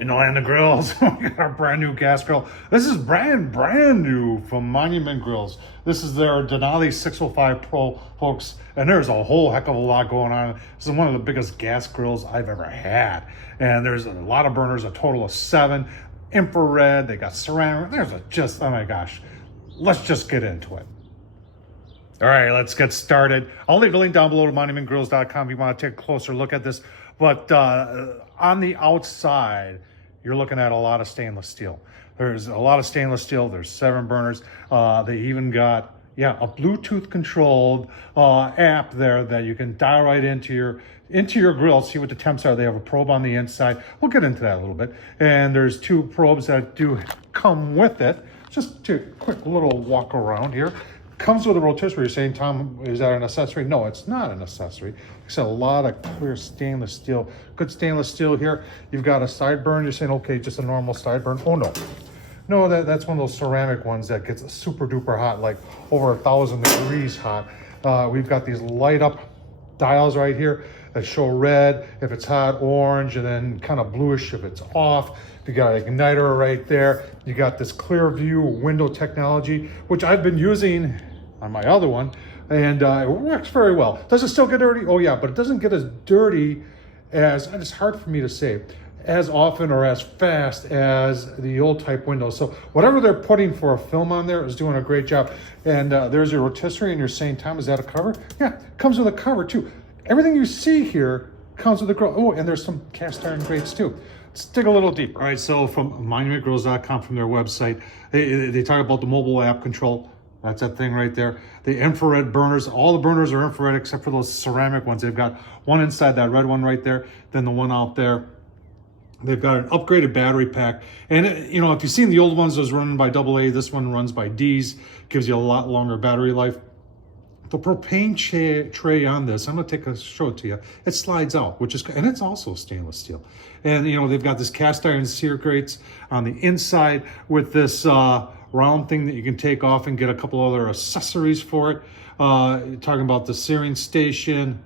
In the land of grills, we got our brand new gas grill. This is brand new from Monument Grills. This is their Denali 605-PRO, folks, and there's a whole heck of a lot going on. This is one of the biggest gas grills I've ever had, and there's a lot of burners, a total of 7. Infrared, they got ceramic. Oh my gosh. Let's just get into it. All right, let's get started. I'll leave the link down below to monumentgrills.com if you want to take a closer look at this. But on the outside, you're looking at a lot of stainless steel. There's a lot of stainless steel. There's 7 burners. They even got, a Bluetooth controlled app there that you can dial right into your grill, see what the temps are. They have a probe on the inside. We'll get into that a little bit. And there's 2 probes that do come with it. Just to quick little walk around here. Comes with a rotisserie. You're saying, Tom, is that an accessory? No, it's not an accessory. It's a lot of clear stainless steel. Good stainless steel here. You've got a side burn. You're saying, okay, just a normal side burn. Oh, no. No, that's one of those ceramic ones that gets super duper hot, like over 1,000 degrees hot. We've got these light up dials right here that show red if it's hot, orange, and then kind of bluish if it's off. You got an igniter right there. You got this clear view window technology, which I've been using on my other one, and it works very well. Does it still get dirty? Oh yeah, but it doesn't get as dirty as, and it's hard for me to say, as often or as fast as the old type windows. So whatever they're putting for a film on there is doing a great job. And there's your rotisserie, and you're saying, Tom, is that a cover? Yeah, comes with a cover too. Everything you see here comes with a grill. Oh, and there's some cast iron grates too. Let's dig a little deeper. All right, so from monumentgrills.com, from their website, they talk about the mobile app control. That's that thing right there. The infrared burners, all the burners are infrared except for those ceramic ones. They've got one inside, that red one right there, then the one out there. They've got an upgraded battery pack. And, if you've seen the old ones, those running by AA, this one runs by Ds, gives you a lot longer battery life. The propane tray on this, I'm gonna show it to you. It slides out, and it's also stainless steel. And they've got this cast iron sear grates on the inside with this round thing that you can take off and get a couple other accessories for it. Talking about the searing station,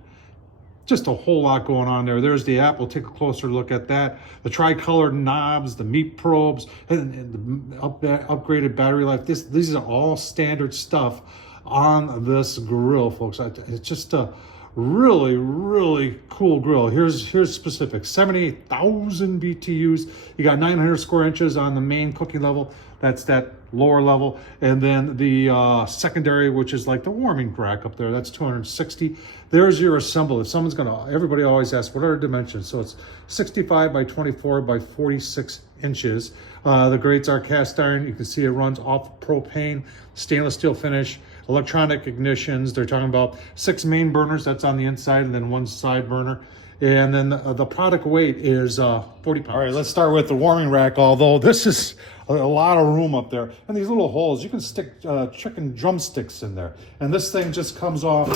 just a whole lot going on there. There's the app. We'll take a closer look at that. The tri-colored knobs, the meat probes, and the upgraded battery life. These are all standard stuff on this grill, folks. It's just a really, really cool grill. Here's specific: 78,000 BTUs. You got 900 square inches on the main cooking level. That's that lower level. And then the secondary, which is like the warming rack up there, that's 260. There's your assemble. If someone's everybody always asks, what are the dimensions? So it's 65 by 24 by 46 inches. The grates are cast iron. You can see it runs off propane, stainless steel finish, electronic ignitions. They're talking about 6 main burners, that's on the inside, and then 1 side burner. And then the product weight is 40 pounds. All right, let's start with the warming rack, although this is a lot of room up there. And these little holes, you can stick chicken drumsticks in there. And this thing just comes off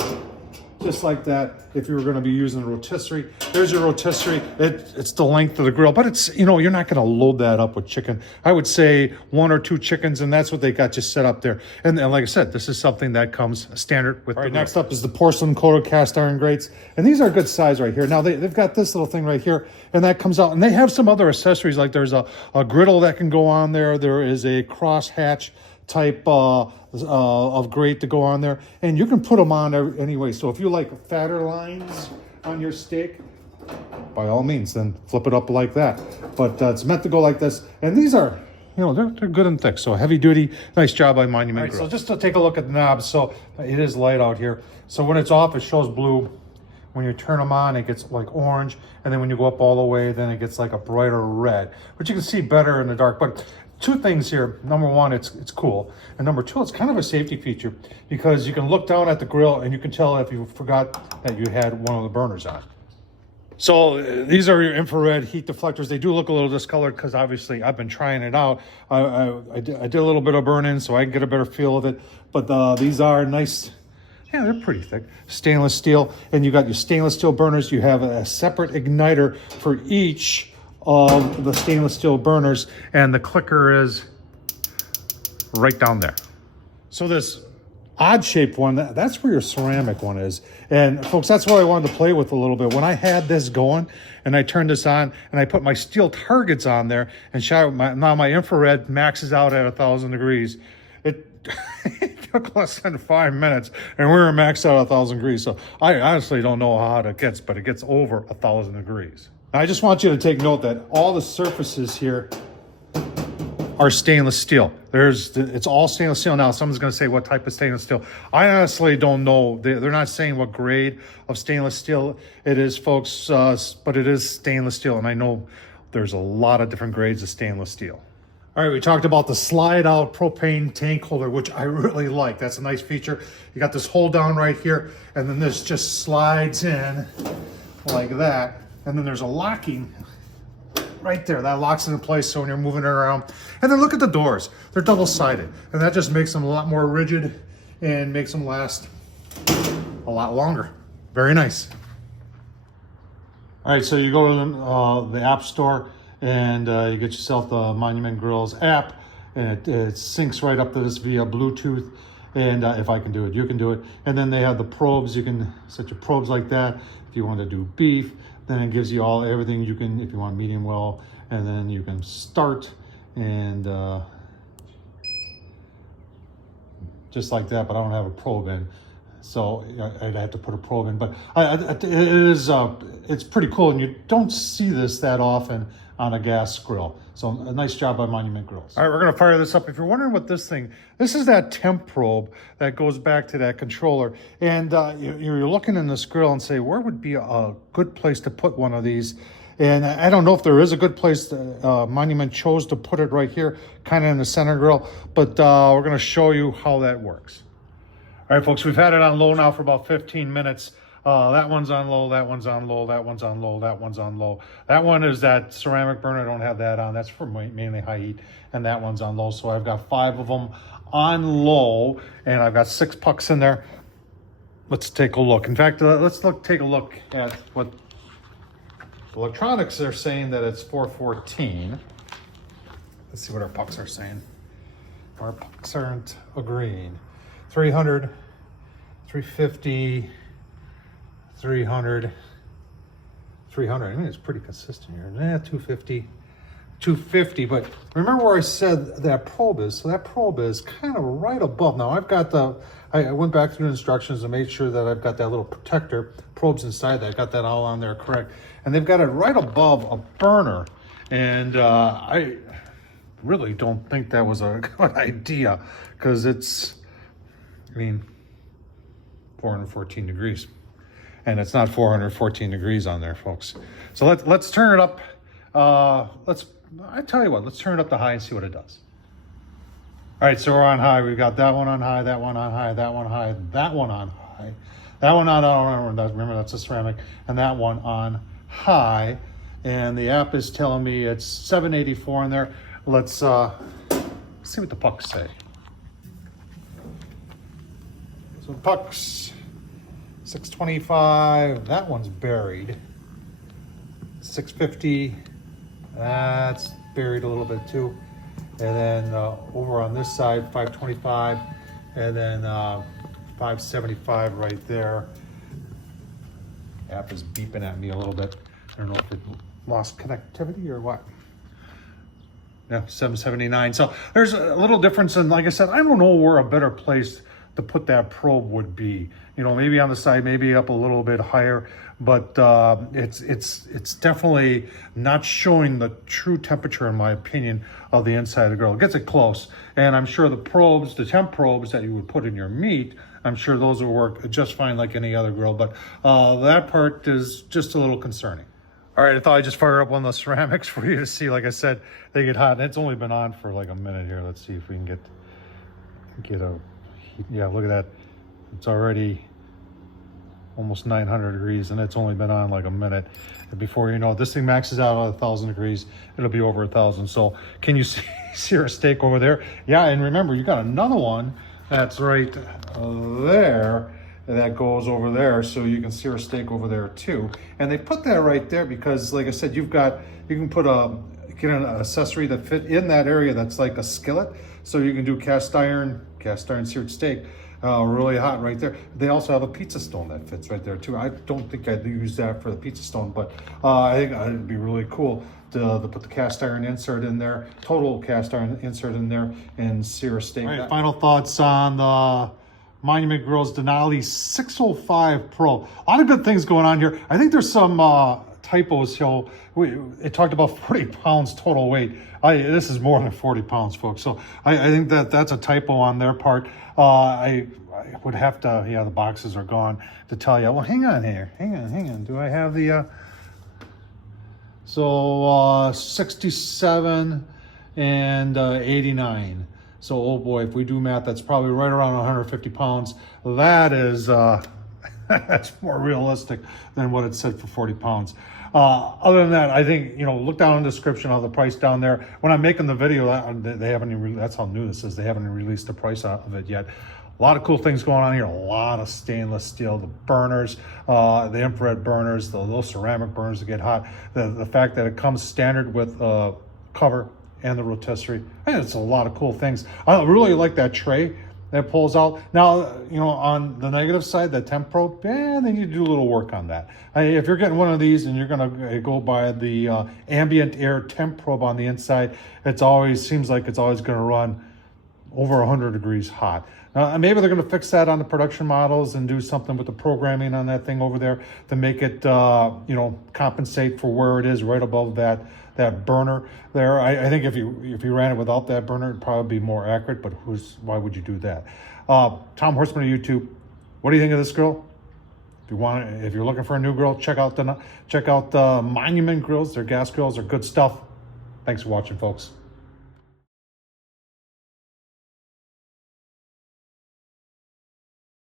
just like that if you were going to be using a rotisserie. There's your rotisserie. It's the length of the grill, but it's, you're not going to load that up with chicken. I would say 1 or 2 chickens, and that's what they got just set up there. And like I said, this is something that comes standard with. All right, next up is the porcelain coated cast iron grates, and these are good size right here. Now they've got this little thing right here, and that comes out, and they have some other accessories, like there's a griddle that can go on there. There is a cross hatch type of grate to go on there, and you can put them on anyway. So if you like fatter lines on your steak, by all means, then flip it up like that. But it's meant to go like this, and these are, they're good and thick. So heavy duty, nice job by Monument Grills. So just to take a look at the knobs, so it is light out here. So when it's off, it shows blue. When you turn them on, it gets like orange, and then when you go up all the way, then it gets like a brighter red, which you can see better in the dark. But 2 things here. Number 1, it's cool. And number 2, it's kind of a safety feature, because you can look down at the grill and you can tell if you forgot that you had one of the burners on. So these are your infrared heat deflectors. They do look a little discolored because obviously I've been trying it out. I did a little bit of burn-in so I can get a better feel of it. But these are nice. Yeah, they're pretty thick. Stainless steel. And you got your stainless steel burners. You have a separate igniter for each of the stainless steel burners, and the clicker is right down there. So this odd shaped one, that's where your ceramic one is. And folks, that's what I wanted to play with a little bit. When I had this going and I turned this on and I put my steel targets on there and shot now my infrared maxes out at 1,000 degrees. It took less than 5 minutes and we were maxed out at 1,000 degrees. So I honestly don't know how hot it gets, but it gets over 1,000 degrees. I just want you to take note that all the surfaces here are stainless steel. It's all stainless steel. Now, someone's going to say, what type of stainless steel? I honestly don't know. They're not saying what grade of stainless steel it is, folks, but it is stainless steel, and I know there's a lot of different grades of stainless steel. All right, we talked about the slide-out propane tank holder, which I really like. That's a nice feature. You got this hold down right here, and then this just slides in like that, and then there's a locking right there that locks into place, so when you're moving it around. And then look at the doors, they're double-sided, and that just makes them a lot more rigid and makes them last a lot longer. Very nice. All right, so you go to the app store and you get yourself the Monument Grills app, and it syncs right up to this via Bluetooth. And if I can do it, you can do it. And then they have the probes. You can set your probes like that. If you want to do beef, then it gives you everything you can, if you want medium well, and then you can start and just like that, but I don't have a probe in, so I'd have to put a probe in. But it's pretty cool, and you don't see this that often on a gas grill. So a nice job by Monument Grills. All right, we're gonna fire this up. If you're wondering what this is that temp probe that goes back to that controller. And you're looking in this grill and say, where would be a good place to put one of these? And I don't know if there is a good place. Monument chose to put it right here, kind of in the center grill, but we're gonna show you how that works. All right, folks, we've had it on low now for about 15 minutes. That one's on low, that one's on low, that one's on low, that one's on low. That one is that ceramic burner. I don't have that on. That's for mainly high heat. And that one's on low. So I've got 5 of them on low, and I've got 6 pucks in there. Let's take a look. In fact, take a look at what electronics are saying, that it's 414. Let's see what our pucks are saying. Our pucks aren't agreeing. 300, 350, 300, 300. I mean, it's pretty consistent here. 250, 250. But remember where I said that probe is? So that probe is kind of right above. Now I've got I went back through the instructions and made sure that I've got that little protector probes inside that. I got that all on there correct. And they've got it right above a burner. And I really don't think that was a good idea, because it's, 414 degrees. And it's not 414 degrees on there, folks. So let's turn it up. I tell you what, let's turn it up to high and see what it does. All right, so we're on high. We've got that one on high, that one on high, that one high, that one on high, that one on, remember that's a ceramic, and that one on high. And the app is telling me it's 784 in there. Let's see what the pucks say. So pucks, 625, that one's buried. 650, that's buried a little bit too. And then over on this side, 525, and then 575 right there. App is beeping at me a little bit. I don't know if it lost connectivity or what. Yeah, 779. So there's a little difference, and like I said, I don't know where a better place to put that probe would be. Maybe on the side, maybe up a little bit higher, but it's definitely not showing the true temperature, in my opinion, of the inside of the grill. It gets it close, and I'm sure the probes, the temp probes that you would put in your meat, I'm sure those will work just fine like any other grill, but that part is just a little concerning. All right, I thought I'd just fire up one of the ceramics for you to see. Like I said, they get hot, and it's only been on for like a minute here. Let's see if we can get a heat. Yeah, look at that. It's already almost 900 degrees, and it's only been on like a minute. And before you know it, this thing maxes out at 1,000 degrees. It'll be over 1,000. So can you see our steak over there? Yeah, and remember, you got another one that's right there that goes over there, so you can sear a steak over there too. And they put that right there because, like I said, you can put get an accessory that fit in that area that's like a skillet, so you can do cast iron seared steak. really hot right there. They also have a pizza stone that fits right there too. I don't think I'd use that for the pizza stone, but I think it'd be really cool to put the cast iron insert in there, total cast iron insert in there, and sear a steak. All right, final thoughts on the Monument Grills Denali 605 Pro. A lot of good things going on here. I think there's some typos. So it talked about 40 pounds total weight. This is more than 40 pounds, folks. So I think that's a typo on their part. I would have to, yeah, the boxes are gone to tell you. Well, hang on here. Hang on. Do I have the, 67 and 89. So, oh boy, if we do math, that's probably right around 150 pounds. That is, that's more realistic than what it said for 40 pounds. Other than that, I think, look down in the description of the price down there. When I'm making the video, they haven't even, that's how new this is. They haven't released the price of it yet. A lot of cool things going on here. A lot of stainless steel, the burners, the infrared burners, the little ceramic burners that get hot. The fact that it comes standard with cover and the rotisserie. I think it's a lot of cool things. I really like that tray that pulls out. Now, on the negative side, the Temp Pro, they need to do a little work on that. If you're getting one of these and you're gonna go by the ambient air Temp Probe on the inside, seems like it's always gonna run over 100 degrees hot. Maybe they're going to fix that on the production models and do something with the programming on that thing over there to make it, compensate for where it is right above that burner there. I think if you ran it without that burner, it'd probably be more accurate. But why would you do that? Tom Horsman of YouTube. What do you think of this grill? If you're looking for a new grill, check out the Monument Grills. Their gas grills are good stuff. Thanks for watching, folks.